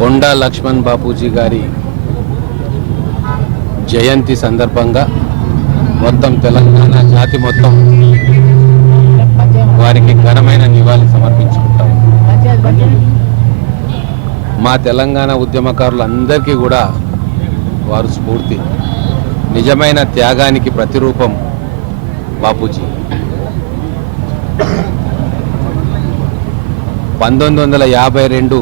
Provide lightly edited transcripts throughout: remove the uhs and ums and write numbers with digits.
కొండా లక్ష్మణ్ బాపూజీ గారి జయంతి సందర్భంగా మొత్తం తెలంగాణ జాతి మొత్తం వారికి ఘనమైన నివాళి సమర్పించుకుంటాం. మా తెలంగాణ ఉద్యమకారులందరికీ కూడా వారు స్ఫూర్తి. నిజమైన త్యాగానికి ప్రతిరూపం బాపూజీ. 1952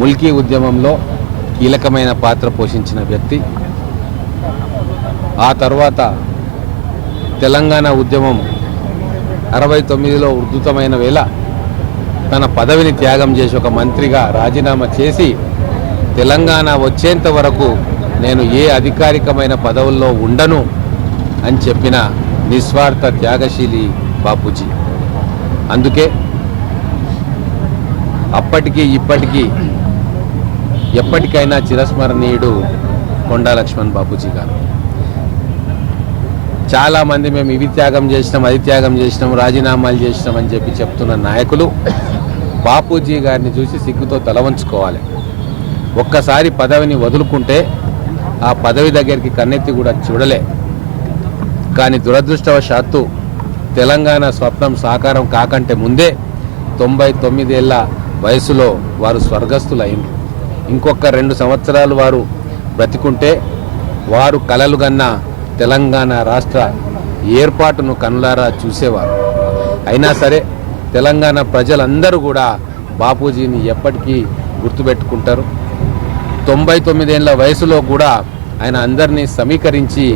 ముల్కీ ఉద్యమంలో కీలకమైన పాత్ర పోషించిన వ్యక్తి. ఆ తర్వాత తెలంగాణ ఉద్యమం 69లో ఉధృతమైన వేళ తన పదవిని త్యాగం చేసి ఒక మంత్రిగా రాజీనామా చేసి తెలంగాణ వచ్చేంత వరకు నేను ఏ అధికారికమైన పదవుల్లో ఉండను అని చెప్పిన నిస్వార్థ త్యాగశీలి బాపూజీ. అందుకే అప్పటికి ఇప్పటికీ ఎప్పటికైనా చిరస్మరణీయుడు కొండా లక్ష్మణ్ బాపూజీ గారు. చాలామంది మేము ఇవి త్యాగం చేసినాం, అది త్యాగం చేసినాం, రాజీనామాలు చేసినాం అని చెప్పి చెప్తున్న నాయకులు బాపూజీ గారిని చూసి సిగ్గుతో తల వంచుకోవాలి. ఒక్కసారి పదవిని వదులుకుంటే ఆ పదవి దగ్గరికి కన్నెత్తి కూడా చూడలే. కానీ దురదృష్టవశాత్తు తెలంగాణ స్వప్నం సాకారం కాకంటే ముందే 99 ఏళ్ల వయసులో వారు స్వర్గస్థులైండ్రు. ఇంకొక 2 సంవత్సరాలు వారు బ్రతికుంటే వారు కలలుగన్న తెలంగాణ రాష్ట్ర ఏర్పాటును కనులారా చూసేవారు. అయినా సరే తెలంగాణ ప్రజలందరూ కూడా బాపూజీని ఎప్పటికీ గుర్తుపెట్టుకుంటారు. 99 ఏళ్ల వయసులో కూడా ఆయన అందరినీ సమీకరించి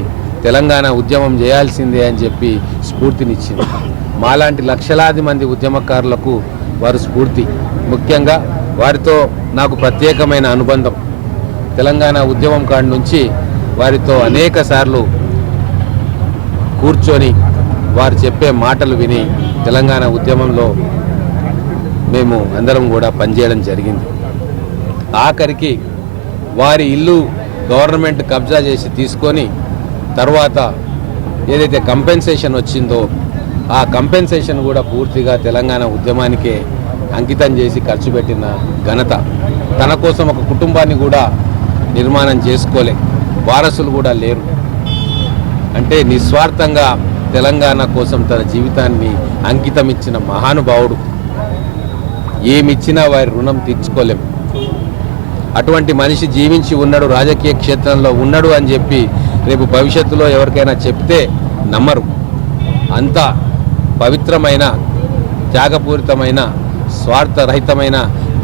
తెలంగాణ ఉద్యమం చేయాల్సిందే అని చెప్పి స్ఫూర్తినిచ్చింది. మాలాంటి లక్షలాది మంది ఉద్యమకారులకు వారు స్ఫూర్తి. ముఖ్యంగా వారితో నాకు ప్రత్యేకమైన అనుబంధం. తెలంగాణ ఉద్యమం కాడి నుంచి వారితో అనేక సార్లు కూర్చొని వారు చెప్పే మాటలు విని తెలంగాణ ఉద్యమంలో మేము అందరం కూడా పనిచేయడం జరిగింది. ఆఖరికి వారి ఇల్లు గవర్నమెంట్ కబ్జా చేసి తీసుకొని తర్వాత ఏదైతే కంపెన్సేషన్ వచ్చిందో ఆ కంపెన్సేషన్ కూడా పూర్తిగా తెలంగాణ ఉద్యమానికే అంకితం చేసి ఖర్చు పెట్టిన ఘనత. తన కోసం ఒక కుటుంబాన్ని కూడా నిర్మాణం చేసుకోలే, వారసులు కూడా లేరు. అంటే నిస్వార్థంగా తెలంగాణ కోసం తన జీవితాన్ని అంకితం ఇచ్చిన మహానుభావుడు. ఏమిచ్చినా వారి రుణం తీర్చుకోలేం. అటువంటి మనిషి జీవించి ఉన్నాడు, రాజకీయ క్షేత్రంలో ఉన్నాడు అని చెప్పి రేపు భవిష్యత్తులో ఎవరికైనా చెప్తే నమ్మరు. అంత పవిత్రమైన, త్యాగపూరితమైన, స్వార్థరహితమైన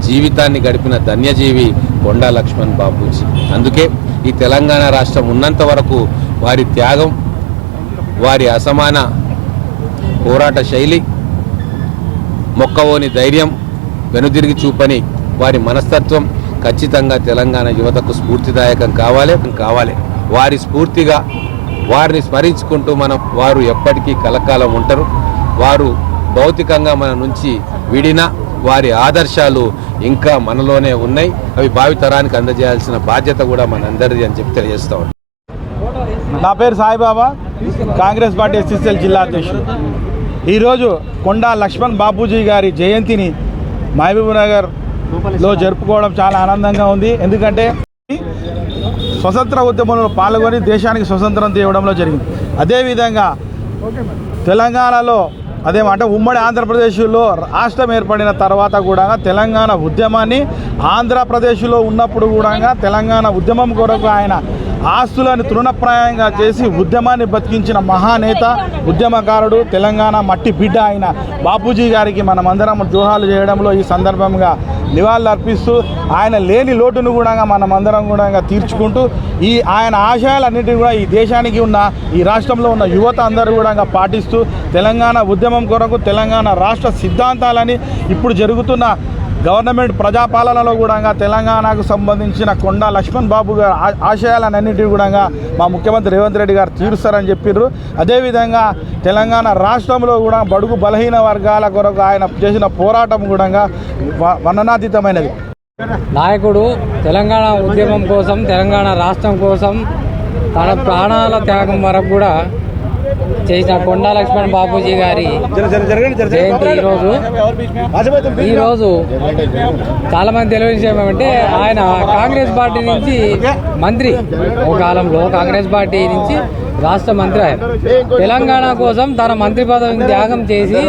జీవితాన్ని గడిపిన ధన్యజీవి కొండా లక్ష్మణ్ బాపూజీ. అందుకే ఈ తెలంగాణ రాష్ట్రం ఉన్నంత వరకు వారి త్యాగం, వారి అసమాన పోరాట శైలి, మొక్కవోని ధైర్యం, వెనుదిరిగి చూపని వారి మనస్తత్వం ఖచ్చితంగా తెలంగాణ యువతకు స్ఫూర్తిదాయకం కావాలి. వారి స్ఫూర్తిగా వారిని స్మరించుకుంటూ వారు ఎప్పటికీ కలకాలం ఉంటారు. వారు భౌతికంగా మన నుంచి విడిన వారి ఆదర్శాలు ఇంకా మనలోనే ఉన్నాయి. అవి భావితరానికి అందజేయాల్సిన బాధ్యత కూడా మనందరిది అని చెప్పి తెలియజేస్తా ఉన్నాం. నా పేరు సాయిబాబా, కాంగ్రెస్ పార్టీ ఎస్సీసీఎల్ జిల్లా అధ్యక్షుడు. ఈరోజు కొండా లక్ష్మణ్ బాపూజీ గారి జయంతిని మహబూబ్నగర్లో జరుపుకోవడం చాలా ఆనందంగా ఉంది. ఎందుకంటే స్వతంత్ర ఉద్యమంలో పాల్గొని దేశానికి స్వతంత్రం తేవడంలో జరిగింది. అదేవిధంగా తెలంగాణలో అదేమంటే ఉమ్మడి ఆంధ్రప్రదేశ్లో రాష్ట్రం ఏర్పడిన తర్వాత కూడా తెలంగాణ ఉద్యమాన్ని ఆంధ్రప్రదేశ్లో ఉన్నప్పుడు కూడా తెలంగాణ ఉద్యమం కొరకు ఆయన ఆస్తులను తృణప్రాయంగా చేసి ఉద్యమాన్ని బతికించిన మహానేత, ఉద్యమకారుడు, తెలంగాణ మట్టి బిడ్డ అయిన బాపూజీ గారికి మనమందరం జోహాలు చేయడంలో ఈ సందర్భంగా నివాళులు అర్పిస్తూ ఆయన లేని లోటును కూడా మనమందరం కూడా తీర్చుకుంటూ ఆయన ఆశయాలన్నింటినీ కూడా ఈ దేశానికి ఉన్న, ఈ రాష్ట్రంలో ఉన్న యువత అందరూ కూడా పాటిస్తూ తెలంగాణ ఉద్యమం కొరకు తెలంగాణ రాష్ట్ర సిద్ధాంతాలని ఇప్పుడు జరుగుతున్న గవర్నమెంట్ ప్రజాపాలనలో కూడా తెలంగాణకు సంబంధించిన కొండా లక్ష్మణ్ బాబు గారు ఆశయాలన్నింటినీ కూడా మా ముఖ్యమంత్రి రేవంత్ రెడ్డి గారు తీరుస్తారని చెప్పారు. అదేవిధంగా తెలంగాణ రాష్ట్రంలో కూడా బడుగు బలహీన వర్గాల కొరకు ఆయన చేసిన పోరాటం కూడా వర్ణనాతీతమైనది. నాయకుడు తెలంగాణ ఉద్యమం కోసం, తెలంగాణ రాష్ట్రం కోసం తన ప్రాణాల త్యాగం వరకు కూడా చేసిన కొండా లక్ష్మణ్ బాపూజీ గారి జయంతి ఈరోజు చాలా మంది తెలియని విషయం ఏమంటే ఆయన కాంగ్రెస్ పార్టీ నుంచి మంత్రి, ఒక కాలంలో కాంగ్రెస్ పార్టీ నుంచి రాష్ట్ర మంత్రి. ఆయన తెలంగాణ కోసం తన మంత్రి పదవిని త్యాగం చేసి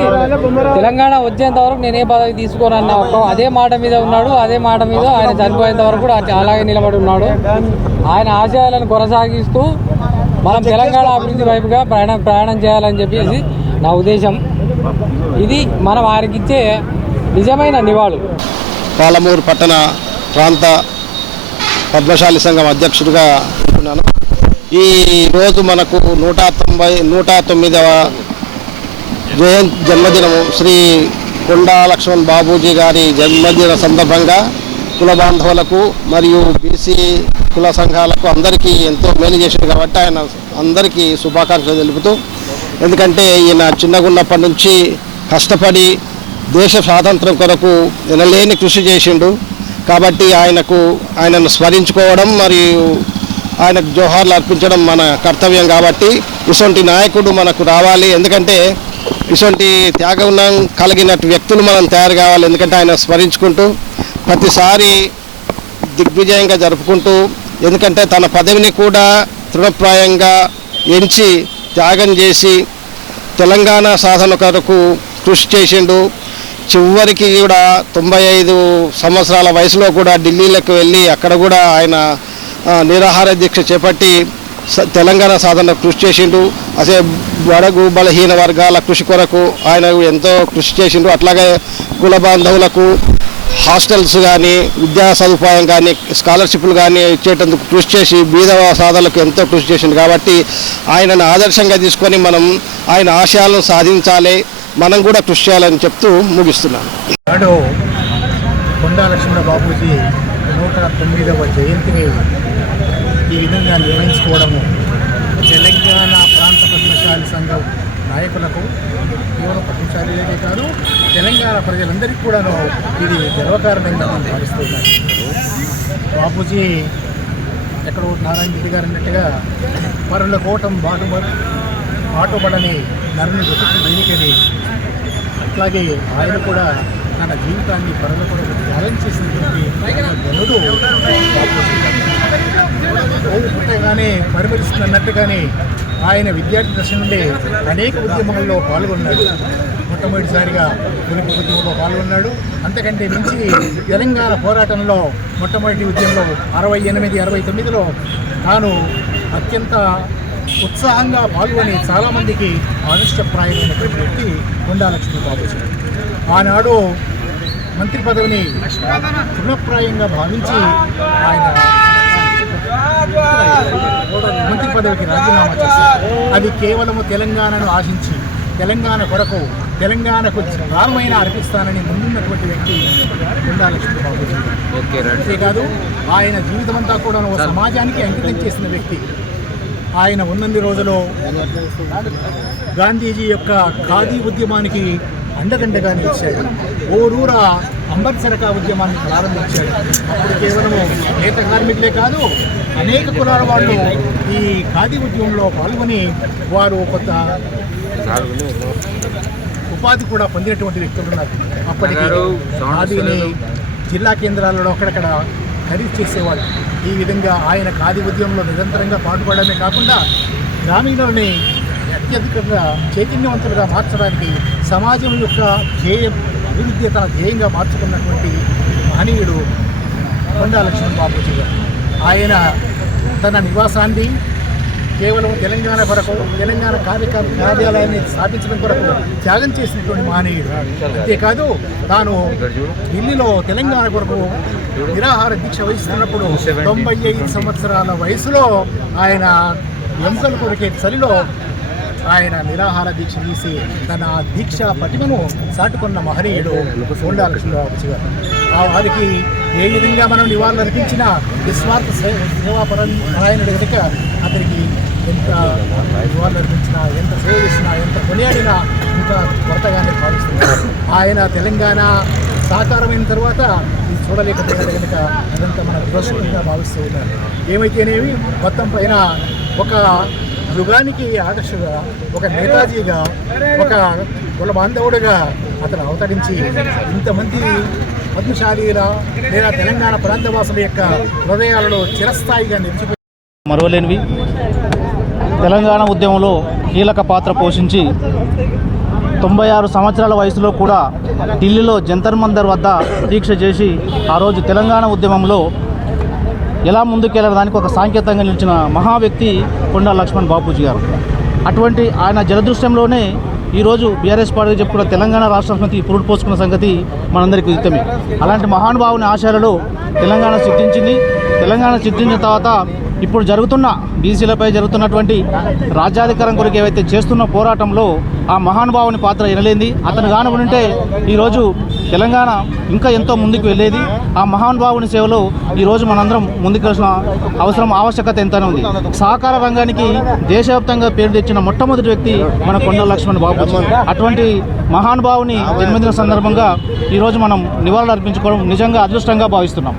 తెలంగాణ వచ్చేంత వరకు నేనే పదవి తీసుకోనన్న అదే మాట మీద ఉన్నాడు. అదే మాట మీద ఆయన చనిపోయేంత వరకు కూడా అలాగే నిలబడి ఉన్నాడు. ఆయన ఆశయాలను కొనసాగిస్తూ మనం తెలంగాణ అభివృద్ధి వైపుగా ప్రయాణం చేయాలని చెప్పేసి నా ఉద్దేశం. ఇది మనం ఆయనకి ఇచ్చే నిజమైన నివాళులు. పాలమూరు పట్టణ ప్రాంత పద్మశాలి సంఘం అధ్యక్షుడిగా ఉంటున్నాను. ఈ రోజు మనకు 109వ జన్మదినము శ్రీ కొండా లక్ష్మణ్ బాపూజీ గారి జన్మదిన సందర్భంగా కుల బాంధవులకు మరియు బీసీ కుల సంఘాలకు అందరికీ ఎంతో మేలు చేశారు కాబట్టి ఆయన అందరికీ శుభాకాంక్షలు తెలుపుతూ, ఎందుకంటే ఈయన చిన్నగున్నప్పటి నుంచి కష్టపడి దేశ స్వాతంత్రం కొరకు ఎనలేని కృషి చేసిండు. కాబట్టి ఆయనను స్మరించుకోవడం మరియు ఆయనకు జోహార్లు అర్పించడం మన కర్తవ్యం. కాబట్టి ఇటువంటి నాయకుడు మనకు రావాలి. ఎందుకంటే ఇటువంటి త్యాగం కలిగిన వ్యక్తులు మనం తయారు కావాలి. ఎందుకంటే ఆయన స్మరించుకుంటూ ప్రతిసారి దిగ్విజయంగా జరుపుకుంటూ, ఎందుకంటే తన పదవిని కూడా తృణప్రాయంగా ఎంచి త్యాగం చేసి తెలంగాణ సాధన కొరకు కృషి చేసిండు. చివరికి కూడా 95 సంవత్సరాల వయసులో కూడా ఢిల్లీలకు వెళ్ళి అక్కడ కూడా ఆయన నిరాహార దీక్ష చేపట్టి తెలంగాణ సాధన కృషి చేసిండు. అదే బడుగు బలహీన వర్గాల కృషి కొరకు ఆయన ఎంతో కృషి చేసిండు. అట్లాగే కుల బాంధవులకు హాస్టల్స్ కానీ విద్యా సదుపాయం కానీ స్కాలర్షిప్లు కానీ ఇచ్చేటందుకు కృషి చేసి బీద సాధనలకు ఎంతో కృషి చేసిండు. కాబట్టి ఆయనను ఆదర్శంగా తీసుకొని మనం ఆయన ఆశయాలను సాధించాలి, మనం కూడా కృషి చేయాలని చెప్తూ ముగిస్తున్నాను. నాడు కొండా లక్ష్మణ బాపూజీ 109వ జయంతిని ఈ విధంగా నిర్వహించుకోవడము తెలంగాణ ప్రాంత పద్మశాలి సంఘం నాయకులకు, కేవలం పద్మశాలికే కాదు తెలంగాణ ప్రజలందరికీ కూడాను ఇది గర్వకారణంగా మనం భావిస్తున్నాం. బాపూజీ ఎక్కడో నారాయణ రెడ్డి గారు అన్నట్టుగా పరుల కోటం బాటుపడని నరుని వెతుకు దేనికని, అట్లాగే ఆయన కూడా తన జీవితాన్ని పరుల కొరకు త్యాగం చేసినటువంటి గనుడు పుట్టగానే పరిమళిస్తున్నట్టుగానే ఆయన విద్యార్థి దశ నుండి అనేక ఉద్యమాల్లో పాల్గొన్నాడు. మొట్టమొదటిసారిగా తెలుగు ఉద్యమంలో పాల్గొన్నాడు. అంతకంటే మించి తెలంగాణ పోరాటంలో మొట్టమొదటి ఉద్యమంలో 68-69లో తాను అత్యంత ఉత్సాహంగా పాల్గొని చాలామందికి ఆదర్శప్రాయమైనటువంటి వ్యక్తి కొండా లక్ష్మణ్ బాపూజీ. ఆనాడు మంత్రి పదవిని తృణప్రాయంగా భావించి ఆయన మంత్రి పదవికి రాజీనామా చేశారు. అది కేవలము తెలంగాణను ఆశించి తెలంగాణ కొరకు తెలంగాణకు ప్రాణమైన అర్పిస్తానని ముందున్నటువంటి వ్యక్తి కొండా లక్ష్మణ్ బాపూజీ. అంతేకాదు ఆయన జీవితమంతా కూడా సమాజానికి అంకితం చేసిన వ్యక్తి. ఆయన ఉన్నన్ని రోజులు గాంధీజీ యొక్క ఖాదీ ఉద్యమానికి అండదండగా నిలిచాడు. ఓరూరా అంబేద్కర్ ఉద్యమాన్ని ప్రారంభించాడు. అప్పుడు కేవలము నేత కార్మికులే కాదు, అనేక కులాల వాళ్ళు ఈ ఖాదీ ఉద్యమంలో పాల్గొని వారు కొంత ఉపాధి కూడా పొందినటువంటి వ్యక్తులు ఉన్నారు. అప్పటికి ఖాదీని జిల్లా కేంద్రాలలో అక్కడక్కడ ఖరీదు చేసేవాళ్ళు. ఈ విధంగా ఆయన ఖాదీ ఉద్యమంలో నిరంతరంగా పాటుపడమే కాకుండా గ్రామీణులని అత్యధికంగా చైతన్యవంతులుగా మార్చడానికి సమాజం యొక్క అభివృద్ధి తన ధ్యేయంగా మార్చుకున్నటువంటి మహనీయుడు కొండా లక్ష్మణ్ బాపూజీ గారు. ఆయన తన నివాసాన్ని కేవలం తెలంగాణ కొరకు తెలంగాణ కార్యాలయాన్ని స్థాపించడం కొరకు త్యాగం చేసినటువంటి మహనీయుడు. అంతేకాదు తాను ఢిల్లీలో తెలంగాణ కొరకు నిరాహార దీక్ష వహిస్తున్నప్పుడు 95 సంవత్సరాల వయసులో ఆయన ఎముకల కొరికే చలిలో ఆయన నిరాహార దీక్ష తీసి తన దీక్ష పటిమను చాటుకున్న మహనీయుడు కొండా లక్ష్మణ్ బాపూజీ గారు. వారికి ఏ విధంగా మనం నివాళులు అర్పించినా నిస్వార్థ సేవాపరాయణుడు కనుక అతనికి ఎంత నివాళులు అర్పించినా, ఎంత సేవ చేసినా, ఎంత కొనియాడినా ఇంకా కొరతగానే భావిస్తున్నారు. ఆయన తెలంగాణ సాకారమైన తర్వాత ఇది చూడలేకపోయాడు కనుక అదంతా మన దోషంగా భావిస్తూ ఉన్నారు. ఏమైతేనేమి మొత్తం పైన ఒక యుగానికి ఆదర్శగా, ఒక నేతాజీగా, ఒక కుల బాంధవుడిగా అతను అవతరించి ఇంతమంది పద్మశాలీల లేదా తెలంగాణ ప్రాంతవాసుల యొక్క హృదయాలలో చిరస్థాయిగా నిలిచిపోయి మరవలేనివి. తెలంగాణ ఉద్యమంలో కీలక పాత్ర పోషించి 96 సంవత్సరాల వయసులో కూడా ఢిల్లీలో జంతర్ మంతర్ వద్ద దీక్ష చేసి ఆ రోజు తెలంగాణ ఉద్యమంలో ఎలా ముందుకెళ్ళడానికి ఒక సాంకేతంగా నిలిచిన మహా వ్యక్తి కొండా లక్ష్మణ్ బాపూజీ గారు. అటువంటి ఆయన జలదృశ్యంలోనే ఈరోజు బీఆర్ఎస్ పార్టీ చెప్పుకున్న తెలంగాణ రాష్ట్ర సమితి పురుడు పోసుకున్న సంగతి మనందరికీ విదితమే. అలాంటి మహానుభావుని ఆశయాలలో తెలంగాణ సిద్ధించింది. తెలంగాణ సిద్ధించిన తర్వాత ఇప్పుడు జరుగుతున్న బీసీలపై జరుగుతున్నటువంటి రాజ్యాధికారం కొరకు ఏవైతే చేస్తున్న పోరాటంలో ఆ మహానుభావుని పాత్ర ఎనలేంది. అతను కానుకుంటే ఈరోజు తెలంగాణ ఇంకా ఎంతో ముందుకు వెళ్ళేది. ఆ మహానుభావుని సేవలో ఈరోజు మనందరం ముందుకెళ్ళాల్సిన ఆవశ్యకత ఎంతనే ఉంది. సహకార రంగానికి దేశవ్యాప్తంగా పేరు తెచ్చిన మొట్టమొదటి వ్యక్తి మన కొండా లక్ష్మణ్ బాపూజీ. అటువంటి మహానుభావుని జన్మదిన సందర్భంగా ఈరోజు మనం నివాళులు అర్పించుకోవడం నిజంగా అదృష్టంగా భావిస్తున్నాం.